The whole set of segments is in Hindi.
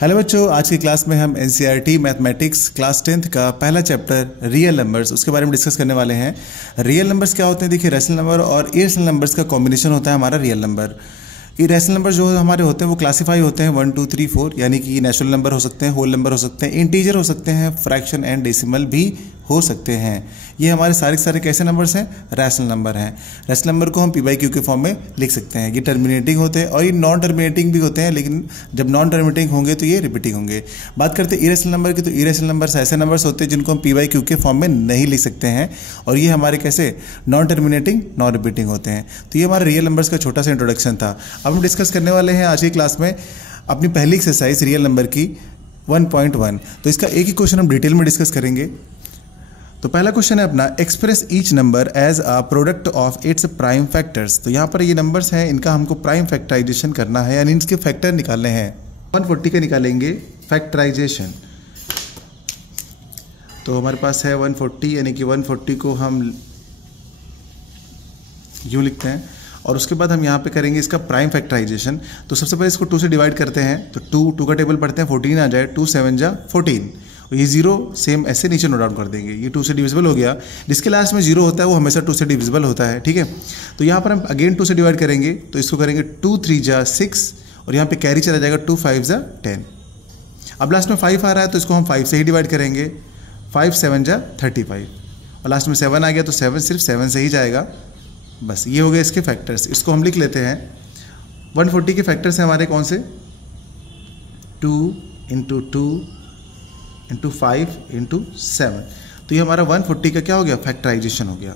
हेलो बच्चों, आज की क्लास में हम एनसीईआरटी मैथमेटिक्स क्लास 10th का पहला चैप्टर रियल नंबर्स उसके बारे में डिस्कस करने वाले हैं। रियल नंबर्स क्या होते हैं? देखिए, रैशनल नंबर और इरेशनल नंबर्स का कॉम्बिनेशन होता है हमारा रियल नंबर। इरेशनल नंबर जो हमारे होते हैं वो क्लासीफाई होते हैं 1 2 3 4, यानी कि नेचुरल नंबर हो सकते हैं, होल नंबर हो सकते हैं, इंटीजर हो सकते हैं, फ्रैक्शन एंड डेसिमल भी हो सकते हैं। ये हमारे सारे कैसे नंबर्स हैं? रैशनल नंबर हैं। रैशनल नंबर को हम पी बाई क्यू के फॉर्म में लिख सकते हैं। ये टर्मिनेटिंग होते हैं और ये नॉन टर्मिनेटिंग भी होते हैं, लेकिन जब नॉन टर्मिनेटिंग होंगे तो ये रिपीटिंग होंगे। बात करते हैं इरेशनल नंबर की, तो इरेशनल नंबर्स ऐसे नंबर्स होते हैं जिनको हम पी बाई क्यू के फॉर्म में नहीं लिख सकते हैं, और ये हमारे कैसे नॉन टर्मिनेटिंग नॉन रिपीटिंग होते हैं। तो ये हमारा रियल नंबर्स का छोटा सा इंट्रोडक्शन था। अब हम डिस्कस करने वाले हैं आज की क्लास में अपनी पहली एक्सरसाइज रियल नंबर की 1.1। तो इसका एक ही क्वेश्चन हम डिटेल में डिस्कस करेंगे। तो पहला क्वेश्चन है अपना, express each number as a product of its prime factors. तो यहाँ पर ये नंबर्स हैं, इनका हमको प्राइम फैक्टराइजेशन करना है, यानी इसके फैक्टर निकालने हैं। 140 का निकालेंगे फैक्टराइजेशन। तो हमारे पास है 140, यानी कि 140 को हम यूँ लिखते हैं, और उसके बाद हम यहाँ पे करेंगे इसका प्राइम फैक्टराइजेशन। तो सबसे पहले इसको 2 से डिवाइड करते हैं, तो 2 का टेबल पढ़ते हैं, 14 आ जाए, 2 7 जा 14, और ये 0 सेम ऐसे नीचे नोट डाउन कर देंगे। ये 2 से डिविजिबल हो गया, जिसके लास्ट में 0 होता है वो हमेशा 2 से डिविजिबल होता है, ठीक है। तो यहाँ पर हम अगेन 2 से डिवाइड करेंगे, तो इसको करेंगे 2 3 जा 6, और यहाँ पे कैरी चला जाएगा 2 5 जा 10। अब लास्ट में 5 आ रहा है, तो इसको हम 5 से ही डिवाइड करेंगे, 5 7 जा 35, और लास्ट में 7 आ गया, तो 7 सिर्फ 7 से ही जाएगा। बस ये हो गए इसके फैक्टर्स। इसको हम लिख लेते हैं। 140 के फैक्टर्स हैं हमारे कौन से? 2 इंटू 2 इंटू 5 इंटू 7। तो ये हमारा 140 का क्या हो गया? फैक्टराइजेशन हो गया।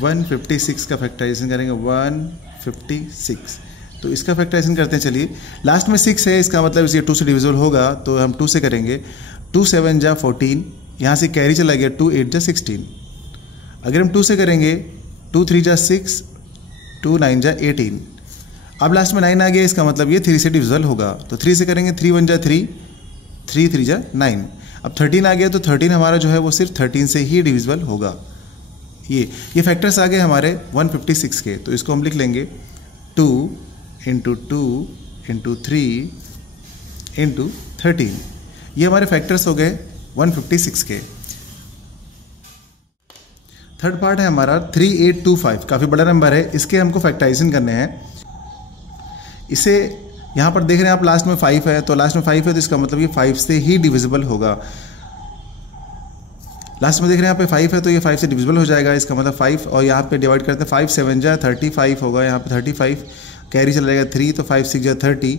156 का फैक्टराइजेशन करेंगे, 156। तो इसका फैक्टराइजेशन करते हैं। चलिए, लास्ट में 6 है, इसका मतलब ये 2 से डिविजिबल होगा, तो हम 2 से करेंगे। 2 7 जा 14, यहाँ से कैरी चला गया, 2 8 जा 16। अगर हम 2 से करेंगे, 2 3 जा 6, 2 9 जा 18। अब लास्ट में 9 आ गया, इसका मतलब ये 3 से डिविजिबल होगा, तो 3 से करेंगे, 3 1 जा 3, 3 3 जा 9। अब 13 आ गया, तो 13 हमारा जो है वो सिर्फ 13 से ही डिविजिबल होगा। ये फैक्टर्स आ गए हमारे 156 के। तो इसको हम लिख लेंगे 2 इंटू 2 इंटू 3 इंटू 13। ये हमारे फैक्टर्स हो गए 156 के। थर्ड पार्ट है हमारा 3825, काफ़ी बड़ा नंबर है, इसके हमको फैक्टराइजेशन करने हैं। इसे यहाँ पर देख रहे हैं आप, लास्ट में 5 है, तो लास्ट में 5 है, तो इसका मतलब ये 5 से ही डिविजिबल होगा। लास्ट में देख रहे हैं यहाँ पे 5 है, तो ये 5 से डिविजिबल हो जाएगा, इसका मतलब 5, और यहाँ पे डिवाइड करते हैं, 5 7 जा 35 होगा, यहाँ पे 35, कैरी चला जाएगा 3, तो 5 6 जा 30,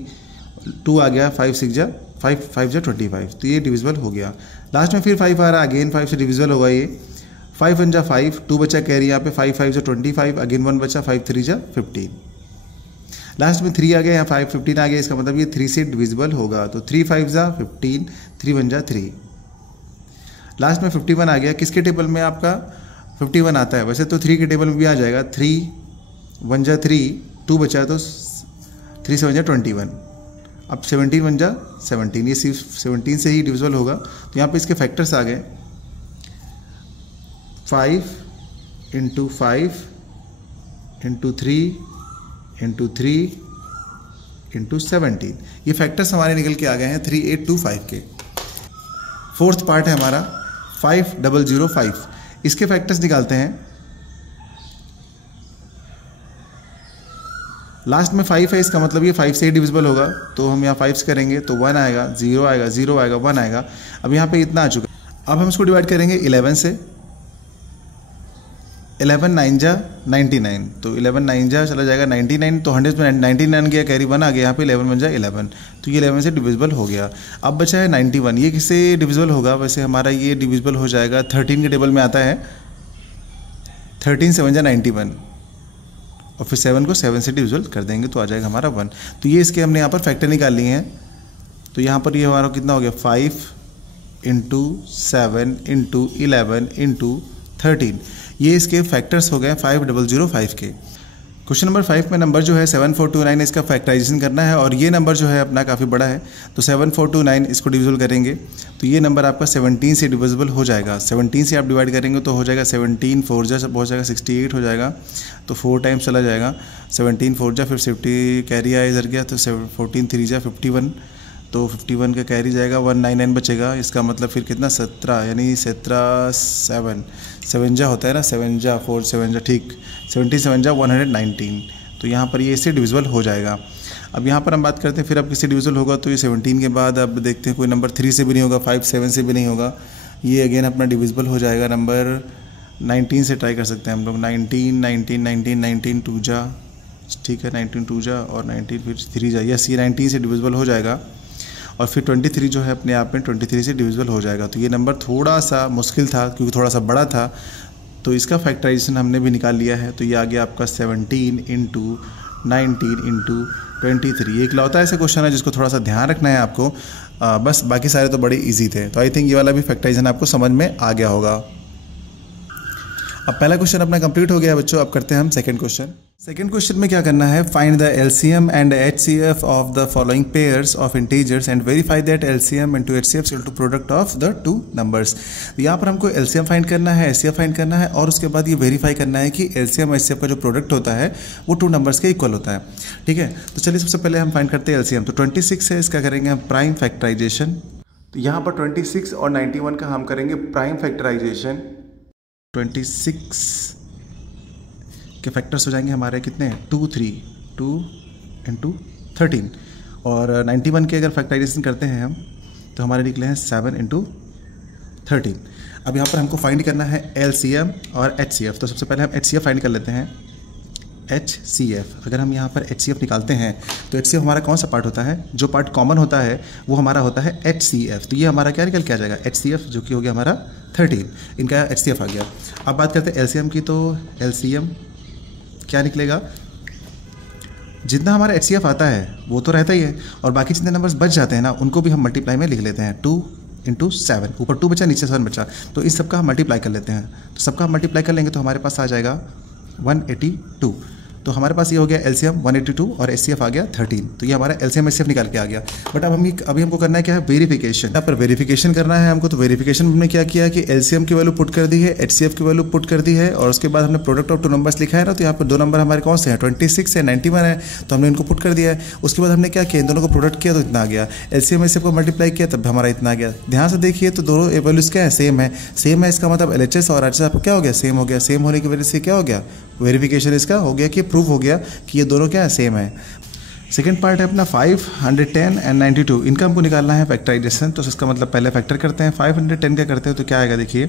2 आ गया, 5 6 जा 5 जा 25, तो ये डिविजिबल हो गया। लास्ट में फिर 5 आ रहा है, अगेन 5 से डिविजिबल होगा ये, 5 1 जा 5, 2 बचा कैरी, यहाँ पे 5 5 जा 25, अगेन 1 बचा, 5 3 जा 15। लास्ट में 3 आ गया, यहाँ 5 15 आ गया, इसका मतलब ये 3 से डिविजिबल होगा, तो 3 5 जा 15, 3 1 जा 3। लास्ट में 51 आ गया, किसके टेबल में आपका 51 आता है? वैसे तो 3 के टेबल में भी आ जाएगा, 3 1 जा 3, 2 बचा, तो 3 7 जा 21। अब 17 1 जा 17, ये सिर्फ 17 से ही डिविजिबल होगा। तो यहाँ पे इसके फैक्टर्स आ गए, 5 इंटू 5 इंटू 3 इंटू 3 इंटू 17। ये फैक्टर्स हमारे निकल के आ गए हैं 3825 के। फोर्थ पार्ट है हमारा 5005, इसके फैक्टर्स निकालते हैं। लास्ट में 5 है, इसका मतलब ये 5 से ही डिविजिबल होगा, तो हम यहाँ 5 से करेंगे, तो 1 आएगा, 0 आएगा, 0 आएगा, 1 आएगा। अब यहाँ पे इतना आ चुका। अब हम इसको डिवाइड करेंगे 11 से, 11 9 जा 99, तो 11 9 जा चला जाएगा 99, तो 100 में 99 गया, कैरी 1 आ गया, यहाँ पे 11 1 जा 11, तो ये 11 से डिविजिबल हो गया। अब बचा है 91, ये किससे डिविजिबल होगा? वैसे हमारा ये डिविजिबल हो जाएगा 13 के टेबल में आता है, 13 7 जा 91, और फिर 7 को 7 से डिविजिबल कर देंगे, तो आ जाएगा हमारा 1। तो ये इसके हमने यहाँ पर फैक्टर निकाल लिए हैं। तो यहाँ पर ये हमारा कितना हो गया? 5 इंटू 7 इंटू 11 इंटू 13। ये इसके फैक्टर्स हो गए 5005 के। क्वेश्चन नंबर 5 में नंबर जो है 7429, इसका फैक्टराइजेशन करना है, और ये नंबर जो है अपना काफ़ी बड़ा है, तो 7429 इसको डिविजिबल करेंगे, तो ये नंबर आपका 17 से डिविजिबल हो जाएगा। 17 से आप डिवाइड करेंगे तो हो जाएगा 17 4 जा हो जाएगा 68 हो जाएगा, तो 4 टाइम्स चला जाएगा, 17 4 जा, फिर 50 कैरी आया इधर गया, तो 14 3 जा 51, तो 51 का कैरी जाएगा, 199 बचेगा। इसका मतलब फिर कितना 17 यानी 17 7 जा होता है ना, 7 जा 4 7 जा ठीक 77 जा 119। तो यहाँ पर ये इससे डिविजिबल हो जाएगा। अब यहाँ पर हम बात करते हैं फिर अब किससे डिविजिबल होगा, तो ये 17 के बाद अब देखते हैं कोई नंबर 3 से भी नहीं होगा, 5 7 से भी नहीं होगा। ये अगेन अपना डिविजिबल हो जाएगा नंबर 19 से ट्राई कर सकते हैं हम लोग। 19 2 जा ठीक है, 19 2 जा और 19 फिर 3 जा, यस ये 19 से डिविजिबल हो जाएगा। और फिर 23 जो है अपने आप में 23 से डिविजिबल हो जाएगा। तो ये नंबर थोड़ा सा मुश्किल था क्योंकि थोड़ा सा बड़ा था, तो इसका फैक्टराइजेशन हमने भी निकाल लिया है। तो ये आ गया आपका 17 इंटू 19 इंटू 23। एक लौता ऐसा क्वेश्चन है जिसको थोड़ा सा ध्यान रखना है आपको, बस बाकी सारे तो बड़े इजी थे। तो आई थिंक ये वाला भी फैक्टराइजेशन आपको समझ में आ गया होगा। अब पहला क्वेश्चन अपना कंप्लीट हो गया बच्चों। अब करते हैं हम सेकंड क्वेश्चन। सेकंड क्वेश्चन में क्या करना है, find the LCM and HCF of the following pairs of integers and verify that LCM into HCF into product of the two numbers. यहाँ पर हमको एलसीएम फाइंड करना है, एचसीएफ फाइंड करना है और उसके बाद ये वेरीफाई करना है कि एलसीएम एचसीएफ का जो प्रोडक्ट होता है वो टू नंबर्स के इक्वल होता है। ठीक है, तो चलिए सबसे पहले हम फाइंड करते हैं एलसीएम। तो 26 है, इसका करेंगे हम प्राइम फैक्टराइजेशन। तो यहाँ पर 26 और 91 का हम करेंगे प्राइम फैक्टराइजेशन। 26 के फैक्टर्स हो जाएंगे हमारे कितने, 2 3 2 इंटू 13। और 91 के अगर फैक्टराइजेशन करते हैं हम तो हमारे निकले हैं 7 इंटू 13। अब यहाँ पर हमको फाइंड करना है एलसीएम और एचसीएफ। तो सबसे पहले हम एचसीएफ फाइंड कर लेते हैं। एचसीएफ अगर हम यहाँ पर एचसीएफ निकालते हैं तो एचसीएफ हमारा कौन सा पार्ट होता है, जो पार्ट कॉमन होता है वो हमारा होता है एचसीएफ। तो ये हमारा क्या निकल के आ जाएगा, एचसीएफ जो कि हो गया हमारा 13, इनका एचसीएफ आ गया। अब बात करते हैं एलसीएम की। तो एलसीएम क्या निकलेगा, जितना हमारा एचसीएफ आता है वो तो रहता ही है और बाकी जितने नंबर्स बच जाते हैं ना उनको भी हम मल्टीप्लाई में लिख लेते हैं। 2 इंटू 7, ऊपर 2 बचा नीचे 7 बचा, तो इस सबका हम मल्टीप्लाई कर लेते हैं। तो सबका हम मल्टीप्लाई कर लेंगे तो हमारे पास आ जाएगा 182। तो हमारे पास ये हो गया एलसीएम 182 और एचसीएफ आ गया 13। तो ये हमारा एलसीएम एचसीएफ निकाल के आ गया। बट अब अभी हमको करना है क्या है, वेरिफिकेशन। यहाँ पर वेरिफिकेशन करना है हमको। तो वेरिफिकेशन में हमने क्या किया कि एलसीएम की वैल्यू पुट कर दी है, एचसीएफ की वैल्यू पुट कर दी है और उसके बाद हमने प्रोडक्ट ऑफ टू नंबर्स लिखा है ना। तो यहाँ पर दो नंबर हमारे कौन से हैं, 26 है 91 है, तो हमने इनको पुट कर दिया है। उसके बाद हमने क्या किया, इन दोनों को प्रोडक्ट किया तो इतना आ गया, एलसीएम एचसीएफ को मल्टीप्लाई किया तब हमारा इतना आ गया। ध्यान से देखिए तो दोनों वैल्यूज क्या है, सेम है। सेम है इसका मतलब एलएचएस और आरएचएस आपको क्या हो गया, सेम हो गया। सेम होने की वजह से क्या हो गया, वेरिफिकेशन इसका हो गया कि प्रूव हो गया कि ये दोनों क्या है, सेम है। सेकेंड पार्ट है अपना 510 एंड 92, इनका हमको निकालना है फैक्टराइजेशन। तो इसका मतलब पहले फैक्टर करते हैं। 510 का करते हैं तो क्या आएगा, देखिए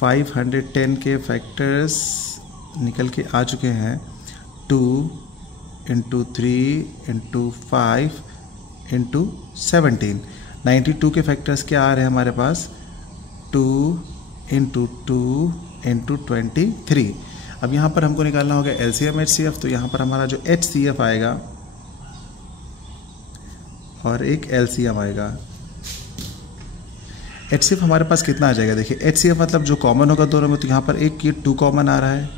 510 के फैक्टर्स निकल के आ चुके हैं। 2 इंटू 3 इंटू 5 इंटू 17। 92 के फैक्टर्स क्या आ रहे हैं हमारे पास, 2 इंटू 2 इंटू 23। अब यहाँ पर हमको निकालना होगा एलसीएम एचसीएफ। तो यहाँ पर हमारा जो एचसीएफ आएगा और एक एलसीएम आएगा। एचसीएफ हमारे पास कितना आ जाएगा, देखिए एचसीएफ मतलब जो कॉमन होगा दोनों में, तो यहाँ पर एक ये 2 कॉमन आ रहा है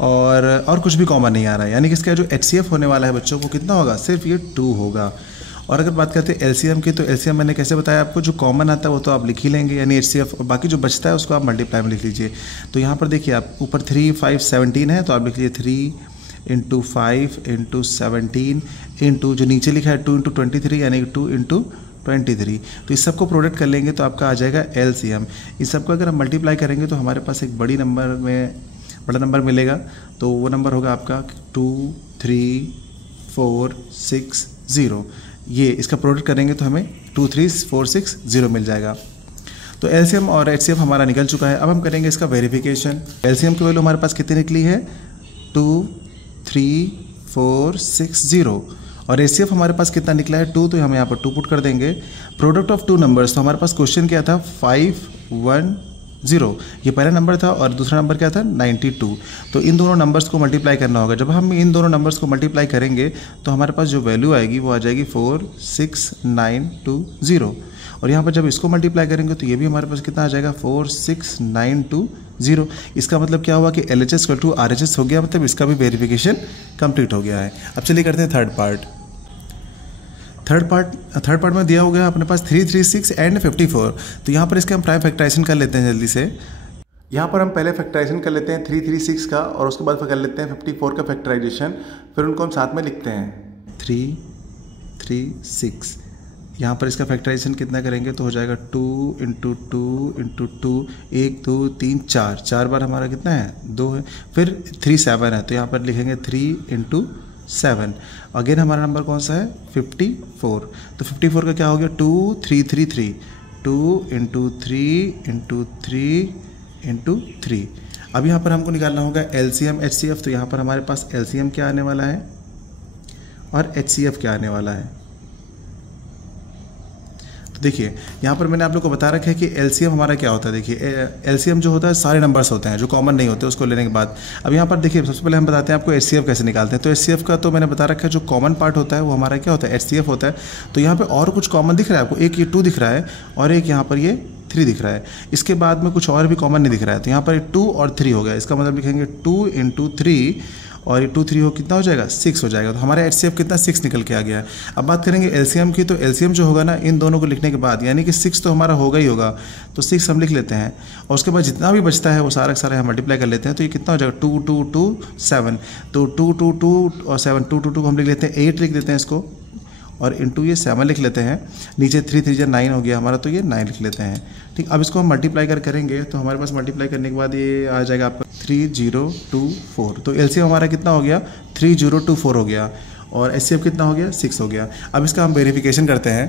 और कुछ भी कॉमन नहीं आ रहा है, यानी कि इसका जो एचसीएफ होने वाला है बच्चों वो कितना होगा, सिर्फ ये 2 होगा। और अगर बात करते हैं एलसीएम की, तो एलसीएम मैंने कैसे बताया आपको, जो कॉमन आता है वो तो आप लिख ही लेंगे यानी एचसीएफ, और बाकी जो बचता है उसको आप मल्टीप्लाई में लिख लीजिए। तो यहाँ पर देखिए आप ऊपर 3 5 17 है तो आप लिख लीजिए 3 इंटू 5 इंटू 17 इंटू जो नीचे लिखा है 2 इंटू 23 यानी 2 इंटू 23। तो इस सबको प्रोडक्ट कर लेंगे तो आपका आ जाएगा एलसीएम। इस सबको अगर हम मल्टीप्लाई करेंगे तो हमारे पास एक बड़ा नंबर मिलेगा। तो वो नंबर होगा आपका 2 3 4 6 0। ये इसका प्रोडक्ट करेंगे तो हमें 2 3 4 6 0 मिल जाएगा। तो एलसीएम और एचसीएफ हमारा निकल चुका है। अब हम करेंगे इसका वेरिफिकेशन। एलसीएम की वैल्यू हमारे पास कितनी निकली है, 2 3 4 6 0 और एचसीएफ हमारे पास कितना निकला है, 2, तो हम यहाँ पर 2 पुट कर देंगे। प्रोडक्ट ऑफ टू नंबर्स, तो हमारे पास क्वेश्चन क्या था 510, ये पहला नंबर था और दूसरा नंबर क्या था 92। तो इन दोनों नंबर्स को मल्टीप्लाई करना होगा। जब हम इन दोनों नंबर्स को मल्टीप्लाई करेंगे तो हमारे पास जो वैल्यू आएगी वो आ जाएगी 46920। और यहाँ पर जब इसको मल्टीप्लाई करेंगे तो ये भी हमारे पास कितना आ जाएगा 46920। इसका मतलब क्या हुआ कि LHS = RHS हो गया, मतलब इसका भी वेरिफिकेशन कंप्लीट हो गया है। अब चलिए करते हैं थर्ड पार्ट में दिया हो गया अपने पास 336 एंड 54। तो यहाँ पर इसके हम प्राइम फैक्टराइजेशन कर लेते हैं जल्दी से। यहाँ पर हम पहले फैक्टराइजेशन कर लेते हैं 336 का और उसके बाद कर लेते हैं 54 का फैक्टराइजेशन, फिर उनको हम साथ में लिखते हैं 336। यहाँ पर इसका फैक्टराइजेशन कितना करेंगे तो हो जाएगा 2 × 2 × 2, 1 2 3 4, 4 बार हमारा कितना है 2 है, फिर 3 7 है तो यहाँ पर लिखेंगे 3 × 7। अगेन हमारा नंबर कौन सा है 54, तो 54 का क्या हो गया 2 3 3 3, 2 × 3 × 3 × 3। अब यहाँ पर हमको निकालना होगा LCM HCF, तो यहाँ पर हमारे पास LCM क्या आने वाला है और HCF क्या आने वाला है। तो देखिए यहाँ पर मैंने आप लोग को बता रखा है कि LCM हमारा क्या होता है। देखिए LCM जो होता है सारे नंबर्स होते हैं जो कॉमन नहीं होते उसको लेने के बाद। अब यहाँ पर देखिए सबसे पहले हम बताते हैं आपको HCF कैसे निकालते हैं। तो HCF का तो मैंने बता रखा है जो कॉमन पार्ट होता है वो हमारा क्या होता है HCF होता है। तो यहाँ पर और कुछ कॉमन दिख रहा है आपको, एक ये 2 दिख रहा है और एक यहाँ पर ये 3 दिख रहा है। इसके बाद में कुछ और भी कॉमन नहीं दिख रहा है, तो यहाँ पर 2 और 3 हो गया। इसका मतलब लिखेंगे 2 × 3 और ये 2 3 हो कितना हो जाएगा 6 हो जाएगा। तो हमारा HCF कितना 6 निकल के आ गया है। अब बात करेंगे LCM की, तो LCM जो होगा ना इन दोनों को लिखने के बाद यानी कि 6 तो हमारा होगा ही होगा, तो 6 हम लिख लेते हैं और उसके बाद जितना भी बचता है वो सारा सारा हम मल्टीप्लाई कर लेते हैं। तो ये कितना हो जाएगा 2 2 2 7, तो 2 2 2 और 7 2 2 2 हम लिख लेते हैं 8 लिख देते हैं इसको और इंटू ये 7 लिख लेते हैं। नीचे 3 3 9 हो गया हमारा, तो ये 9 लिख लेते हैं। ठीक, अब इसको हम मल्टीप्लाई करेंगे तो हमारे पास मल्टीप्लाई करने के बाद ये आ जाएगा आपका 3024। तो LCM हमारा कितना हो गया 3024 हो गया और HCF कितना हो गया 6 हो गया। अब इसका हम वेरिफिकेशन करते हैं,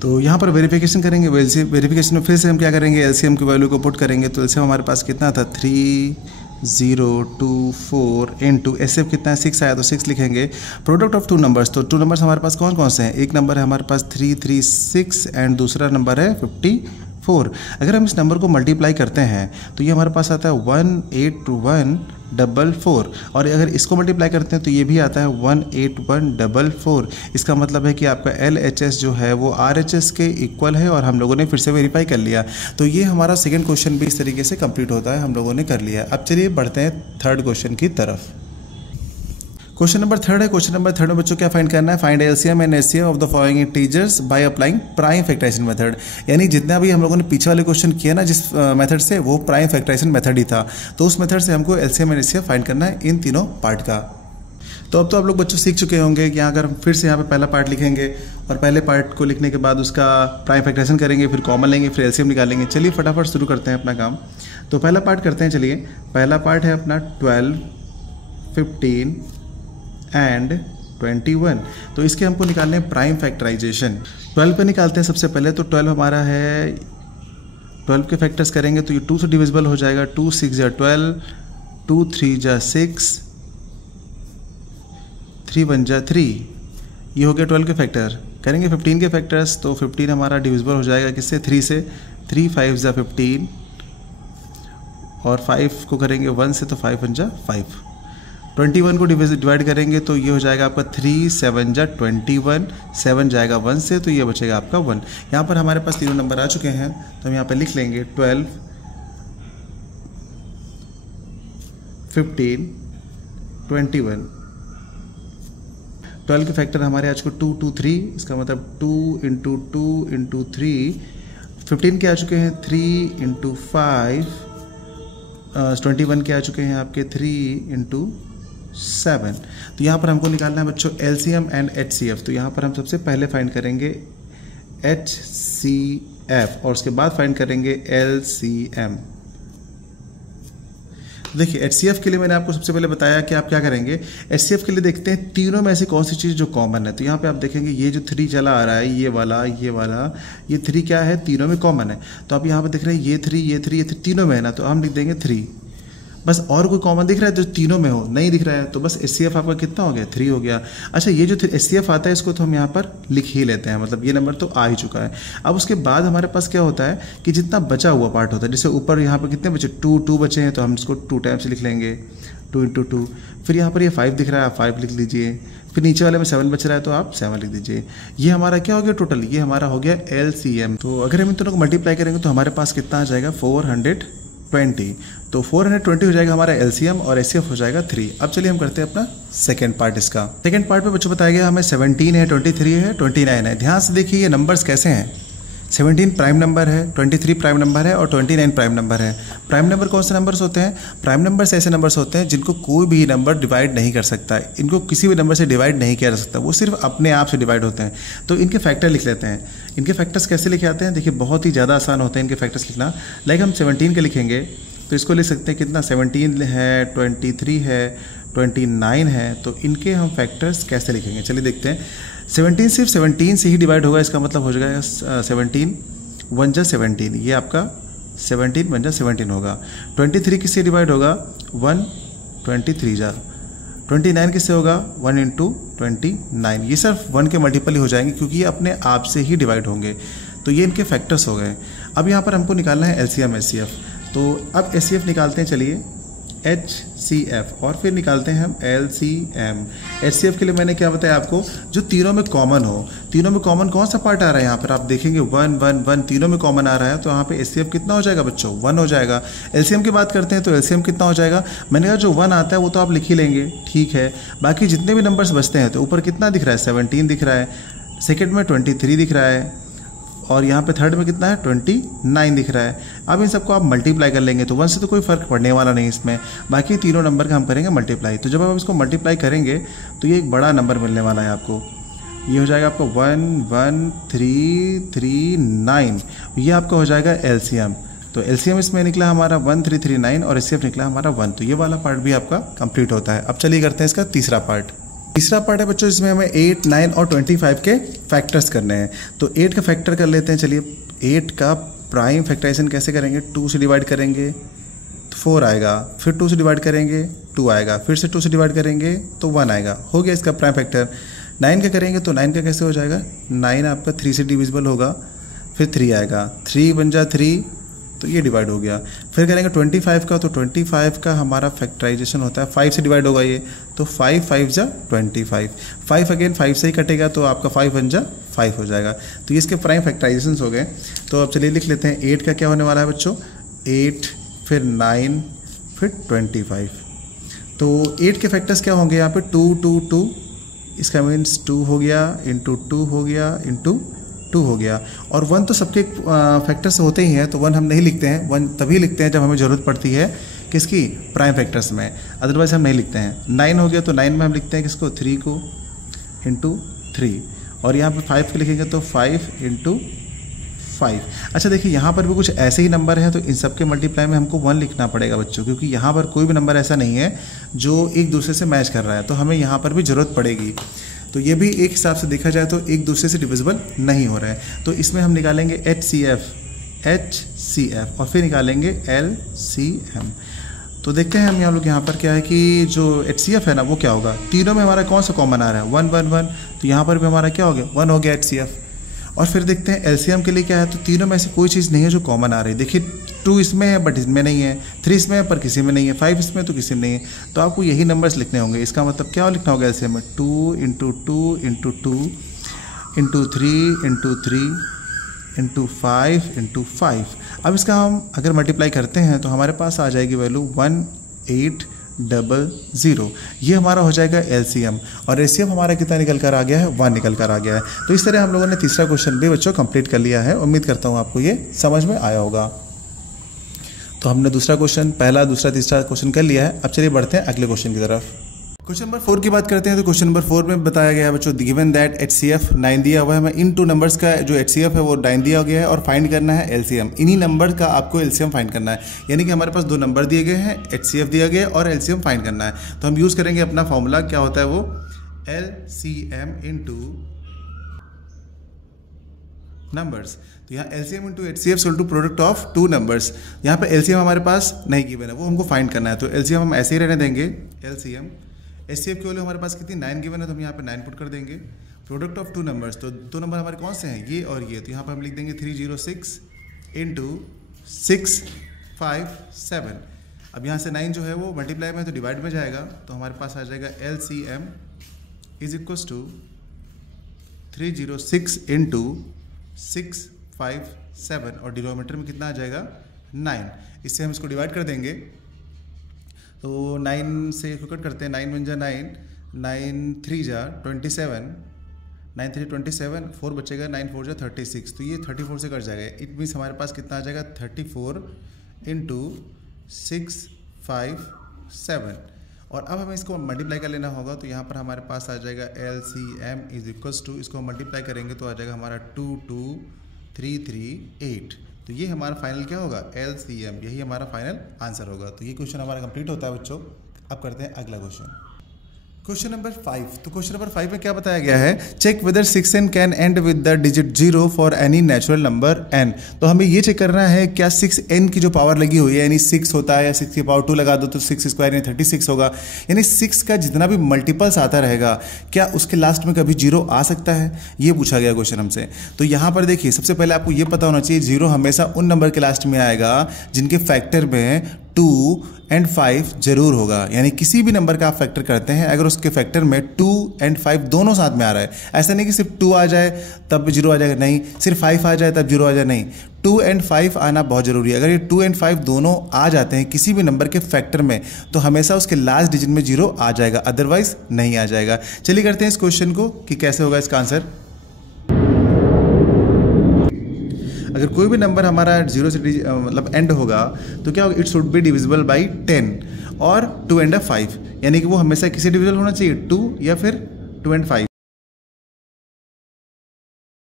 तो यहाँ पर वेरिफिकेशन करेंगे। वेरिफिकेशन में फिर से हम क्या करेंगे LCM की वैल्यू को पुट करेंगे। तो LCM हमारे पास कितना था 3024 इंटू HCF कितना है 6 आया, तो 6 लिखेंगे। प्रोडक्ट ऑफ 2 नंबर्स, तो 2 नंबर्स हमारे पास कौन कौन से हैं। एक नंबर है हमारे पास 336 एंड दूसरा नंबर है 54। अगर हम इस नंबर को मल्टीप्लाई करते हैं तो ये हमारे पास आता है 18144 और अगर इसको मल्टीप्लाई करते हैं तो ये भी आता है 18144। इसका मतलब है कि आपका LHS जो है वो RHS के इक्वल है और हम लोगों ने फिर से वेरीफाई कर लिया। तो ये हमारा सेकंड क्वेश्चन भी इस तरीके से कंप्लीट होता है, हम लोगों ने कर लिया। अब चलिए बढ़ते हैं थर्ड क्वेश्चन की तरफ। क्वेश्चन नंबर 3 है। क्वेश्चन नंबर 3 में बच्चों क्या फाइंड करना है, find LCM and HCF of the following integers by applying prime factorisation method. यानी जितना भी हम लोगों ने पीछे वाले क्वेश्चन किया ना जिस मेथड से, वो प्राइम फैक्टराइजेशन मेथड ही था। तो उस मेथड से हमको LCM एंड HCF फाइंड करना है इन तीनों पार्ट का। तो अब तो आप लोग बच्चों सीख चुके होंगे कि यहाँ अगर हम फिर से यहाँ पे पहला पार्ट लिखेंगे और पहले पार्ट को लिखने के बाद उसका प्राइम फैक्टराइजेशन करेंगे, फिर कॉमन लेंगे, फिर LCM निकालेंगे। चलिए फटाफट शुरू करते हैं अपना काम। तो पहला पार्ट करते हैं। चलिए पहला पार्ट है अपना 12, 15 एंड 21। तो इसके हमको निकालने हैं प्राइम फैक्टराइजेशन। 12 पे निकालते हैं सबसे पहले। तो 12 हमारा है, 12 के फैक्टर्स करेंगे तो ये 2 से डिविजिबल हो जाएगा। 2 6 जा 12, 2 3 जा 6, 3 1 जा 3। ये हो गया 12 के फैक्टर। करेंगे 15 के फैक्टर्स, तो 15 हमारा डिविजिबल हो जाएगा किससे 3 से। 3 5 जा 15 और 5 को करेंगे 1 से, तो 5 1 जा 5। 21 को डिवाइड करेंगे तो ये हो जाएगा आपका 3 7 जा 21, 7 जाएगा 1 से, तो ये बचेगा आपका 1। यहाँ पर हमारे पास तीनों नंबर आ चुके हैं तो हम यहाँ पर लिख लेंगे 12, 15, 21। 12 के फैक्टर हमारे आ चुके 2 2 3, इसका मतलब 2 × 2 × 3। 15 के आ चुके हैं 3 × 5। 21 के आ चुके हैं आपके 3 × 7। तो यहाँ पर हमको निकालना है बच्चों LCM एंड HCF। तो यहाँ पर हम सबसे पहले फाइंड करेंगे HCF और उसके बाद फाइंड करेंगे LCM। देखिए HCF के लिए मैंने आपको सबसे पहले बताया कि आप क्या करेंगे। HCF के लिए देखते हैं तीनों में ऐसी कौन सी चीज़ जो कॉमन है। तो यहाँ पे आप देखेंगे ये जो 3 चला आ रहा है, ये वाला, ये 3 क्या है, तीनों में कॉमन है। तो आप यहाँ पे देख रहे हैं ये 3 तीनों में है ना, तो हम लिख देंगे 3। बस और कोई कॉमन दिख रहा है जो तीनों में हो, नहीं दिख रहा है, तो बस HCF आपका कितना हो गया 3 हो गया। अच्छा ये जो HCF आता है इसको तो हम यहाँ पर लिख ही लेते हैं, मतलब ये नंबर तो आ ही चुका है। अब उसके बाद हमारे पास क्या होता है कि जितना बचा हुआ पार्ट होता है, जैसे ऊपर यहाँ पर कितने बचे 2 बचे हैं, तो हम इसको 2 टाइम्स लिख लेंगे 2 × 2। फिर यहाँ पर ये 5 दिख रहा है, आप 5 लिख लीजिए। फिर नीचे वाले में 7 बच रहा है तो आप 7 लिख दीजिए। ये हमारा क्या हो गया टोटल, ये हमारा हो गया LCM। तो अगर हम इन दोनों को मल्टीप्लाई करेंगे तो हमारे पास कितना आ जाएगा 420। तो 420 हो जाएगा हमारा LCM और HCF हो जाएगा 3। अब चलिए हम करते हैं अपना सेकंड पार्ट इसका। सेकंड पार्ट में बच्चों बताया गया हमें 17 है, 23 है, 29 है। ध्यान से देखिए ये नंबर्स कैसे हैं। 17 प्राइम नंबर है, 23 प्राइम नंबर है और 29 प्राइम नंबर है। प्राइम नंबर कौन से नंबर्स होते हैं? प्राइम नंबर्स ऐसे नंबर्स होते हैं जिनको कोई भी नंबर डिवाइड नहीं कर सकता है, इनको किसी भी नंबर से डिवाइड नहीं किया जा सकता, वो सिर्फ अपने आप से डिवाइड होते हैं। तो इनके फैक्टर लिख लेते हैं। इनके फैक्टर्स कैसे लिखे आते हैं? देखिए बहुत ही ज़्यादा आसान होते हैं इनके फैक्टर्स लिखना। लाइक हम 17 के लिखेंगे तो इसको लिख सकते हैं कितना, 17 है, 23 है, 29 है। तो इनके हम फैक्टर्स कैसे लिखेंगे, चलिए देखते हैं। 17 सिर्फ 17 से ही डिवाइड होगा, इसका मतलब हो जाएगा 17 1 जा 17, ये आपका 17 1 जा 17 होगा। 23 किससे डिवाइड होगा? 1 23 जा। 29 किससे होगा? 1 इंटू 29, ये सिर्फ 1 के मल्टीपल ही हो जाएंगे क्योंकि ये अपने आप से ही डिवाइड होंगे। तो ये इनके फैक्टर्स हो गए। अब यहाँ पर हमको निकालना है एलसीएम एचसीएफ। तो अब एचसीएफ निकालते हैं, चलिए HCF, और फिर निकालते हैं हम LCM। HCF के लिए मैंने क्या बताया आपको, जो तीनों में कॉमन हो। तीनों में कॉमन कौन सा पार्ट आ रहा है? यहाँ पर आप देखेंगे 1 1 1 तीनों में कॉमन आ रहा है, तो यहाँ पे HCF कितना हो जाएगा बच्चों? 1 हो जाएगा। LCM की बात करते हैं तो LCM कितना हो जाएगा? मैंने कहा जो 1 आता है वो तो आप लिख ही लेंगे, ठीक है। बाकी जितने भी नंबर्स बचते हैं तो ऊपर कितना दिख रहा है? 17 दिख रहा है, सेकेंड में 23 दिख रहा है, और यहाँ पे थर्ड में कितना है? 29 दिख रहा है। अब इन सबको आप मल्टीप्लाई कर लेंगे तो 1 से तो कोई फर्क पड़ने वाला नहीं इसमें, बाकी तीनों नंबर का हम करेंगे मल्टीप्लाई। तो जब आप इसको मल्टीप्लाई करेंगे तो ये एक बड़ा नंबर मिलने वाला है आपको। ये हो जाएगा आपको 11339, ये आपका हो जाएगा एलसीएम। तो एलसीएम इसमें निकला हमारा 1339 और एचसीएफ निकला हमारा 1। तो ये वाला पार्ट भी आपका कंप्लीट होता है। अब चलिए करते हैं इसका तीसरा पार्ट। तीसरा पार्ट है बच्चों, इसमें हमें 8 9 और 25 के फैक्टर्स करने हैं। तो 8 का फैक्टर कर लेते हैं, चलिए। 8 का प्राइम फैक्टराइजेशन कैसे करेंगे? 2 से डिवाइड करेंगे तो 4 आएगा, फिर 2 से डिवाइड करेंगे 2 आएगा, फिर से 2 से डिवाइड करेंगे तो 1 आएगा, हो गया इसका प्राइम फैक्टर। 9 का करेंगे तो 9 का कैसे हो जाएगा? 9 आपका 3 से डिविजिबल होगा, फिर 3 आएगा, 3 1 जा 3, तो ये डिवाइड हो गया। फिर करेंगे 25 का, तो 25 का हमारा फैक्टराइजेशन होता है 5 से डिवाइड होगा ये, तो 5 5 जा 25, 5 अगेन 5 से ही कटेगा तो आपका 5 1 जा 5 हो जाएगा। तो ये इसके प्राइम फैक्टराइजेशन हो गए। तो अब चलिए लिख लेते हैं 8 का क्या होने वाला है बच्चों? 8 फिर 9 फिर 25। तो 8 के फैक्टर्स क्या होंगे यहाँ पे? 2 2 2, इसका मीन्स 2 हो गया, इंटू 2 हो गया, इंटू 2 हो गया। और 1 तो सबके फैक्टर्स होते ही हैं, तो 1 हम नहीं लिखते हैं। 1 तभी लिखते हैं जब हमें ज़रूरत पड़ती है किसकी? प्राइम फैक्टर्स में, अदरवाइज हम नहीं लिखते हैं। 9 हो गया तो 9 में हम लिखते हैं किसको? 3 को, इंटू 3। और यहाँ पे 5 के लिखेंगे तो 5 इंटू 5। अच्छा देखिए यहाँ पर भी कुछ ऐसे ही नंबर हैं, तो इन सब के मल्टीप्लाई में हमको 1 लिखना पड़ेगा बच्चों, क्योंकि यहाँ पर कोई भी नंबर ऐसा नहीं है जो एक दूसरे से मैच कर रहा है, तो हमें यहाँ पर भी ज़रूरत पड़ेगी। तो ये भी एक हिसाब से देखा जाए तो एक दूसरे से डिविजिबल नहीं हो रहा है। तो इसमें हम निकालेंगे HCF और फिर निकालेंगे LCM। तो देखते हैं हम यहाँ लोग यहाँ पर क्या है कि जो HCF है ना वो क्या होगा? तीनों में हमारा कौन सा कॉमन आ रहा है? 1 1 1, तो यहाँ पर भी हमारा क्या हो गया? 1 हो गया HCF। और फिर देखते हैं LCM के लिए क्या है, तो तीनों में ऐसी कोई चीज़ नहीं है जो कॉमन आ रही है। देखिए 2 इसमें है बट इसमें नहीं है, 3 इसमें है पर किसी में नहीं है, 5 इसमें तो किसी में नहीं है। तो आपको यही नंबर्स लिखने होंगे। इसका मतलब क्या लिखना होगा LCM में? 2 into 2 into 2 into 3 into 3 into 5 into 5। अब इसका हम अगर मल्टीप्लाई करते हैं तो हमारे पास आ जाएगी वैल्यू 1800। ये हमारा हो जाएगा LCM। और HCF हमारा कितना निकल कर आ गया है? 1 निकल कर आ गया है। तो इस तरह हम लोगों ने तीसरा क्वेश्चन भी बच्चों कंप्लीट कर लिया है। उम्मीद करता हूँ आपको ये समझ में आया होगा। तो हमने दूसरा क्वेश्चन, पहला दूसरा तीसरा क्वेश्चन कर लिया है। अब चलिए बढ़ते हैं अगले क्वेश्चन की तरफ। क्वेश्चन नंबर 4 की बात करते हैं। तो क्वेश्चन नंबर 4 में बताया गया है बच्चों, गिवन दैट HCF 9 दिया हुआ है, हमें इन 2 नंबर्स का जो HCF है वो 9 दिया गया है और फाइंड करना है LCM। इन्हीं नंबर का आपको LCM फाइंड करना है, यानी कि हमारे पास 2 नंबर दिए गए हैं, HCF दिया गया है और LCM फाइंड करना है। तो हम यूज़ करेंगे अपना फॉर्मूला, क्या होता है वो? LCM into numbers. तो यहाँ LCM into HCF equal to product of 2 numbers. यहाँ पे LCM हमारे पास नहीं गिवन है, वो हमको फाइंड करना है। तो LCM हम ऐसे ही रहने देंगे LCM। HCF की वैल्यू हमारे पास कितनी? 9 गिवन है, तो हम यहाँ पे 9 पुट कर देंगे। प्रोडक्ट ऑफ 2 नंबर्स, तो 2 नंबर हमारे कौन से हैं? ये और ये। तो यहाँ पर हम लिख देंगे 306 इंटू 657। अब यहाँ से 9 जो है वो मल्टीप्लाई में तो डिवाइड में जाएगा, तो हमारे पास आ जाएगा LCM is equals to 306 into 657 और डिनोमिनेटर में कितना आ जाएगा? 9। इससे हम इसको डिवाइड कर देंगे, तो 9 से कट करते हैं, 9 1 जा 9, 9 3 जा 27, 9 3 27, 4 बचेगा, 9 4 जो 36, तो ये 34 से कट जाएगा। इट मीन्स हमारे पास कितना आ जाएगा 34 इंटू 6 5 7। और अब हमें इसको मल्टीप्लाई कर लेना होगा, तो यहाँ पर हमारे पास आ जाएगा LCM इज इक्वल्स टू, इसको हम मल्टीप्लाई करेंगे तो आ जाएगा हमारा 2 2 3 3 8। तो ये हमारा फाइनल क्या होगा LCM, यही हमारा फाइनल आंसर होगा। तो ये क्वेश्चन हमारा कंप्लीट होता है बच्चों। अब करते हैं अगला क्वेश्चन, क्वेश्चन नंबर 5। तो क्वेश्चन नंबर 5 में क्या बताया गया है, check whether 6n can end with the digit 0 for any natural number n। तो हमें ये चेक करना है क्या 6n की जो पावर लगी हुई है, यानी 6 होता है या 6 की पावर 2 लगा दो तो 6 स्क्वायर यानी 36 होगा, यानी 6 का जितना भी मल्टीपल्स आता रहेगा क्या उसके लास्ट में कभी 0 आ सकता है, ये पूछा गया क्वेश्चन हमसे। तो यहाँ पर देखिए सबसे पहले आपको ये पता होना चाहिए 0 हमेशा उन नंबर के लास्ट में आएगा जिनके फैक्टर में 2 एंड 5 जरूर होगा, यानी किसी भी नंबर का आप फैक्टर करते हैं अगर उसके फैक्टर में 2 एंड 5 दोनों साथ में आ रहा है, ऐसा नहीं कि सिर्फ 2 आ जाए तब 0 आ जाएगा, नहीं, सिर्फ 5 आ जाए तब 0 आ जाए, नहीं, 2 एंड 5 आना बहुत जरूरी है। अगर ये 2 एंड 5 दोनों आ जाते हैं किसी भी नंबर के फैक्टर में तो हमेशा उसके लास्ट डिजिट में 0 आ जाएगा, अदरवाइज नहीं आ जाएगा। चलिए करते हैं इस क्वेश्चन को कि कैसे होगा इसका आंसर। अगर कोई भी नंबर हमारा 0 से मतलब एंड होगा तो क्या होगा, it should be divisible by 10 और 2 एंड 5, यानी कि वो हमेशा किसी डिविजिबल होना चाहिए 2 या फिर 2 एंड 5।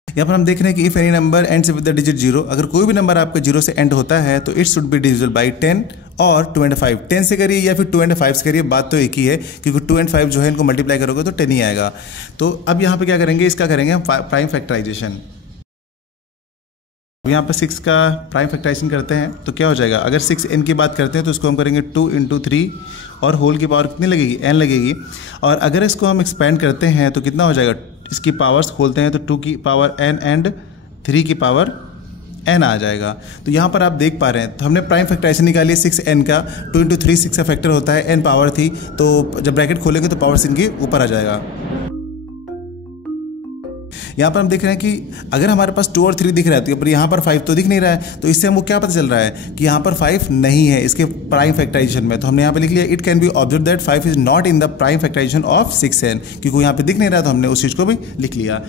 यहाँ पर हम देख रहे हैं कि if any number ends with the digit 0, अगर कोई भी नंबर आपका 0 से एंड होता है तो it should be divisible by 10 और 2 एंड 5। 10 से करिए या फिर 2 एंड 5 से करिए, बात तो एक ही है क्योंकि 2 एंड 5 जो है इनको मल्टीप्लाई करोगे तो 10 ही आएगा। तो अब यहाँ पे क्या करेंगे, इसका करेंगे हम प्राइम फैक्टराइजेशन। यहाँ पर 6 का प्राइम फैक्टराइजेशन करते हैं तो क्या हो जाएगा, अगर 6n की बात करते हैं तो इसको हम करेंगे 2 इंटू 3 और होल की पावर कितनी लगेगी, n लगेगी। और अगर इसको हम एक्सपेंड करते हैं तो कितना हो जाएगा, इसकी पावर्स खोलते हैं तो 2 की पावर n एंड 3 की पावर n आ जाएगा। तो यहाँ पर आप देख पा रहे हैं, तो हमने प्राइम फैक्टराइजेशन निकाली 6n का, 2 इंटू 3 6 का फैक्टर होता है, n पावर थी, तो जब ब्रैकेट खोलेंगे तो पावर इनके ऊपर आ जाएगा। यहाँ पर हम देख रहे हैं कि अगर हमारे पास 2 और 3 दिख रहा है तो पर यहाँ पर 5 तो दिख नहीं रहा है, तो इससे हमको क्या पता चल रहा है कि यहाँ पर 5 नहीं है इसके प्राइम फैक्टराइजेशन में। तो हमने यहाँ पे लिख लिया it can be observe that 5 is not in the prime factorisation of 6n, क्योंकि यहाँ पे दिख नहीं रहा तो हमने उस चीज़ को भी लिख लिया।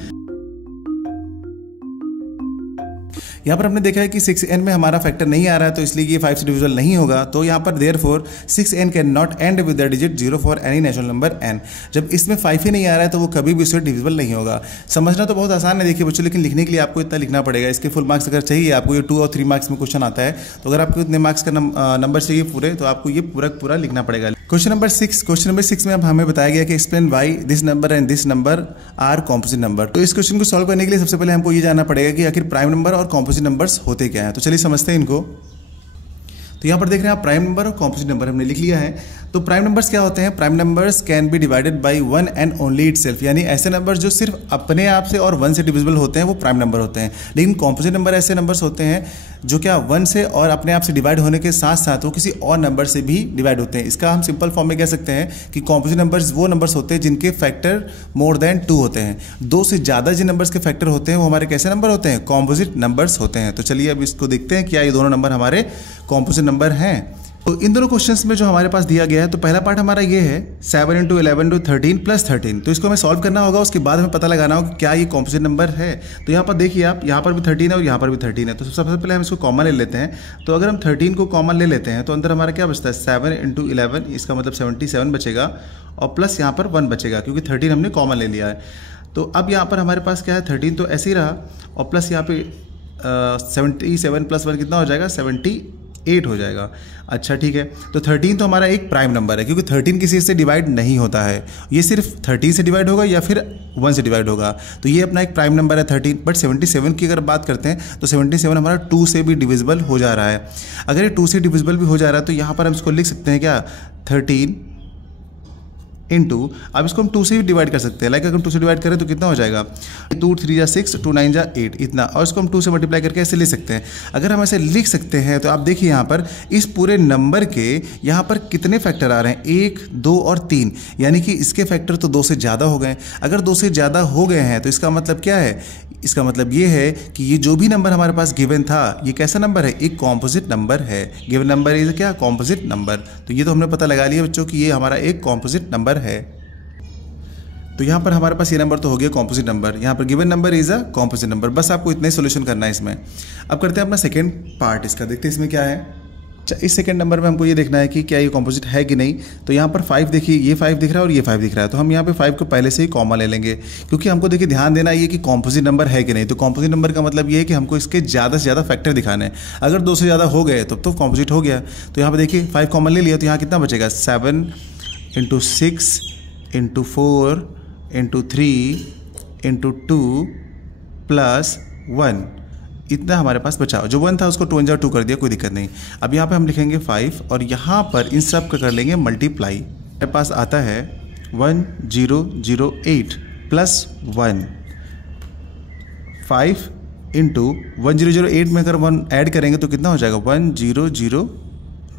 यहाँ पर हमने देखा है कि 6n में हमारा फैक्टर नहीं आ रहा है तो इसलिए ये 5 से डिविजिबल नहीं होगा। तो यहाँ पर therefore 6n can not and with the digit 0 for any natural number n। जब इसमें 5 ही नहीं आ रहा है तो वो कभी भी उससे डिविजिबल नहीं होगा। समझना तो बहुत आसान है देखिए बच्चों, लेकिन लिखने के लिए आपको इतना लिखना पड़ेगा। इसके फुल मार्क्स अगर चाहिए आपको, ये 2 और 3 मार्क्स में क्वेश्चन आता है, तो अगर आपको इतने मार्क्स का नंबर चाहिए पूरे तो आपको ये पूरा लिखना पड़ेगा। क्वेश्चन नंबर 6 में अब हमें बताया गया कि explain why this number and this number are composite number. तो इस क्वेश्चन को सॉल्व करने के लिए सबसे पहले हमको ये जानना पड़ेगा कि आखिर प्राइम नंबर और कॉम्पोजिट नंबर्स होते क्या हैं। तो चलिए समझते हैं इनको। तो यहाँ पर देख रहे हैं आप प्राइम नंबर और कॉम्पोजिट नंबर हमने लिख लिया है। तो प्राइम नंबर्स क्या होते हैं, prime numbers can be divided by 1 and only itself, यानी ऐसे नंबर जो सिर्फ अपने आप से और 1 से डिविजिबल होते हैं वो प्राइम नंबर होते हैं। लेकिन कॉम्पोजिट नंबर ऐसे नंबर्स होते हैं जो क्या 1 से और अपने आप से डिवाइड होने के साथ साथ वो किसी और नंबर से भी डिवाइड होते हैं। इसका हम सिंपल फॉर्म में कह सकते हैं कि कॉम्पोजिट नंबर्स वो नंबर्स होते हैं जिनके फैक्टर मोर देन 2 होते हैं। 2 से ज़्यादा जिन नंबर्स के फैक्टर होते हैं वो हमारे कैसे नंबर होते हैं, कॉम्पोजिट नंबर्स होते हैं। तो चलिए अब इसको देखते हैं क्या ये दोनों नंबर हमारे कॉम्पोजिट नंबर हैं। तो इन दोनों क्वेश्चंस में जो हमारे पास दिया गया है, तो पहला पार्ट हमारा ये है 7 इंटू 11 इंटू 13 प्लस 13। तो इसको हमें सॉल्व करना होगा, उसके बाद हमें पता लगाना होगा कि क्या ये कॉम्पोजिट नंबर है। तो यहाँ पर देखिए आप, यहाँ पर भी 13 है और यहाँ पर भी 13 है। तो सबसे पहले हम इसको कॉमन ले लेते हैं। तो अगर हम 13 को कॉमन ले लेते हैं तो अंदर हमारा क्या बचता है 7 इंटू 11, इसका मतलब 77 बचेगा और प्लस यहाँ पर 1 बचेगा क्योंकि 13 हमने कॉमन ले लिया है। तो अब यहाँ पर हमारे पास क्या है 13 तो ऐसे ही रहा और प्लस यहाँ पे 77 प्लस 1 कितना हो जाएगा 78 हो जाएगा। अच्छा ठीक है, तो 13 तो हमारा एक प्राइम नंबर है क्योंकि 13 किसी से डिवाइड नहीं होता है, ये सिर्फ 13 से डिवाइड होगा या फिर 1 से डिवाइड होगा। तो ये अपना एक प्राइम नंबर है 13। बट 77 की अगर बात करते हैं तो 77 हमारा 2 से भी डिविजिबल हो जा रहा है। अगर ये 2 से डिविजिबल भी हो जा रहा है तो यहाँ पर हम इसको लिख सकते हैं क्या 13 इंटू, अब इसको हम 2 से भी डिवाइड कर सकते हैं। लाइक अगर हम 2 से डिवाइड करें तो कितना हो जाएगा 2 3 जा 6, 2 9 जा 8 इतना, और इसको हम 2 से मल्टीप्लाई करके ऐसे ले सकते हैं। अगर हम ऐसे लिख सकते हैं तो आप देखिए यहाँ पर इस पूरे नंबर के यहाँ पर कितने फैक्टर आ रहे हैं 1 2 और 3, यानी कि इसके फैक्टर तो 2 से ज़्यादा हो गए। अगर 2 से ज़्यादा हो गए हैं तो इसका मतलब क्या है, इसका मतलब ये है कि ये जो भी नंबर हमारे पास गिवन था ये कैसा नंबर है, एक कॉम्पोजिट नंबर है। गिवन नंबर इज क्या, कॉम्पोजिट नंबर। तो ये तो हमने पता लगा लिया बच्चों कि ये हमारा एक कॉम्पोजिट नंबर है। तो यहाँ पर हमारे पास ये नंबर तो हो गया कॉम्पोजिट नंबर, यहाँ पर given number is a composite number. बस आपको इतना ही सोल्यूशन करना है इसमें। अब करते हैं अपना सेकंड पार्ट इसका, देखते हैं इसमें क्या है। इस सेकंड नंबर में हमको ये देखना है कि क्या ये कॉम्पोजिट है कि नहीं। तो यहाँ पर 5 देखिए, ये 5 दिख रहा है और ये 5 दिख रहा है, तो हम यहाँ पे 5 को पहले से ही कॉमा ले लेंगे, क्योंकि हमको देखिए ध्यान देना ये कि कॉम्पोजिट नंबर है कि नहीं। तो कॉम्पोजिट नंबर का मतलब ये है कि हमको इसके ज़्यादा से ज़्यादा फैक्टर दिखाने हैं। अगर 2 से ज़्यादा हो गए तब तो कॉम्पोजिट हो गया। तो यहाँ पर देखिए 5 कॉमन ले लिया, तो यहाँ कितना बचेगा, 7 × 6 × 4 × 3 × 2 + 1, इतना हमारे पास बचा। जो 1 था उसको 2 × 2 कर दिया, कोई दिक्कत नहीं। अब यहाँ पे हम लिखेंगे 5 और यहाँ पर इन सब का कर लेंगे मल्टीप्लाई। हमारे पास आता है 1008 + 1, 5 × 1008 में अगर 1 ऐड करेंगे तो कितना हो जाएगा,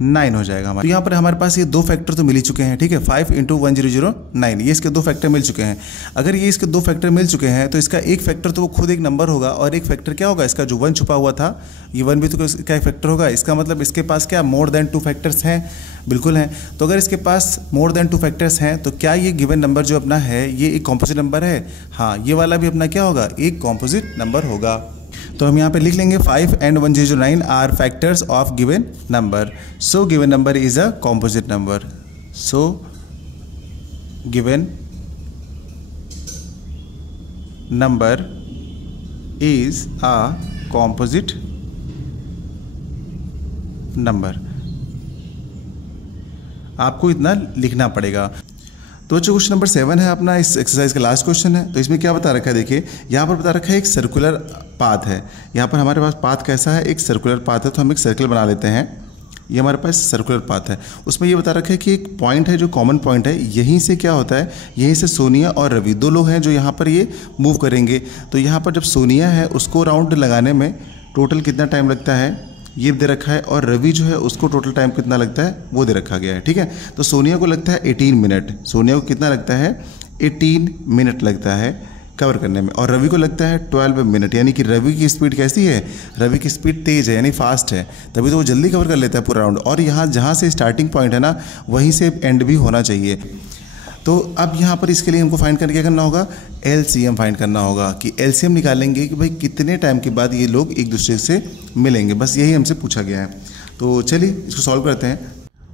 1009 हो जाएगा हमारा। तो यहाँ पर हमारे पास ये 2 फैक्टर तो मिल ही चुके हैं, ठीक है। 5 × 1009, ये इसके 2 फैक्टर मिल चुके हैं। अगर ये इसके 2 फैक्टर मिल चुके हैं तो इसका एक फैक्टर तो वो खुद एक नंबर होगा, और एक फैक्टर क्या होगा, इसका जो 1 छुपा हुआ था, ये 1 भी तो इसका एक फैक्टर होगा। इसका मतलब इसके पास क्या मोर देन 2 फैक्टर्स हैं, बिल्कुल हैं। तो अगर इसके पास मोर देन 2 फैक्टर्स हैं तो क्या ये गिवन नंबर जो अपना है ये एक कॉम्पोजिट नंबर है। हाँ, ये वाला भी अपना क्या होगा, एक कॉम्पोजिट नंबर होगा। तो हम यहाँ पे लिख लेंगे 5 and 1009 are factors of given number. So given number is a composite number. So given number is a composite number. आपको इतना लिखना पड़ेगा। तो बच्चों क्वेश्चन नंबर 7 है अपना, इस एक्सरसाइज का लास्ट क्वेश्चन है। तो इसमें क्या बता रखा है, देखिए यहाँ पर बता रखा है एक सर्कुलर पाथ है। यहाँ पर हमारे पास पाथ कैसा है, एक सर्कुलर पाथ है। तो हम एक सर्कल बना लेते हैं, ये हमारे पास सर्कुलर पाथ है। उसमें ये बता रखा है कि एक पॉइंट है जो कॉमन पॉइंट है, यहीं से क्या होता है, यहीं से सोनिया और रवि 2 लोग हैं जो यहाँ पर ये मूव करेंगे। तो यहाँ पर जब सोनिया है उसको राउंड लगाने में टोटल कितना टाइम लगता है, ये दे रखा है, और रवि जो है उसको टोटल टाइम कितना लगता है वो दे रखा गया है, ठीक है। तो सोनिया को लगता है 18 मिनट, सोनिया को कितना लगता है, 18 मिनट लगता है कवर करने में, और रवि को लगता है 12 मिनट। यानी कि रवि की स्पीड कैसी है, रवि की स्पीड तेज़ है, यानी फास्ट है, तभी तो वो जल्दी कवर कर लेता है पूरा राउंड। और यहाँ जहाँ से स्टार्टिंग पॉइंट है ना, वहीं से एंड भी होना चाहिए। तो अब यहाँ पर इसके लिए हमको फाइंड करके क्या करना होगा, LCM फाइंड करना होगा, कि LCM निकालेंगे कि भाई कितने टाइम के बाद ये लोग एक दूसरे से मिलेंगे। बस यही हमसे पूछा गया है। तो चलिए इसको सॉल्व करते हैं।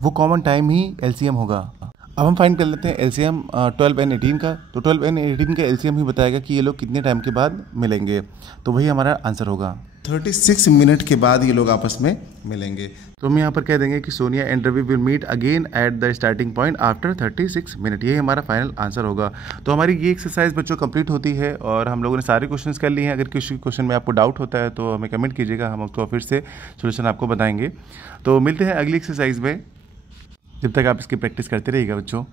वो कॉमन टाइम ही LCM होगा। अब हम फाइंड कर लेते हैं LCM 12 and 18 का। तो 12 and 18 का LCM ही बताएगा कि ये लोग कितने टाइम के बाद मिलेंगे। तो वही हमारा आंसर होगा, 36 मिनट के बाद ये लोग आपस में मिलेंगे। तो हम यहाँ पर कह देंगे कि Sonia and Ravi will meet again at the starting point after 36 minute. ये हमारा फाइनल आंसर होगा। तो हमारी ये एक्सरसाइज बच्चों कंप्लीट होती है, और हम लोगों ने सारे क्वेश्चंस कर लिए हैं। अगर किसी क्वेश्चन में आपको डाउट होता है तो हमें कमेंट कीजिएगा, हम उसको फिर से सोल्यूशन आपको बताएंगे। तो मिलते हैं अगली एक्सरसाइज में, जब तक आप इसकी प्रैक्टिस करते रहिएगा बच्चों।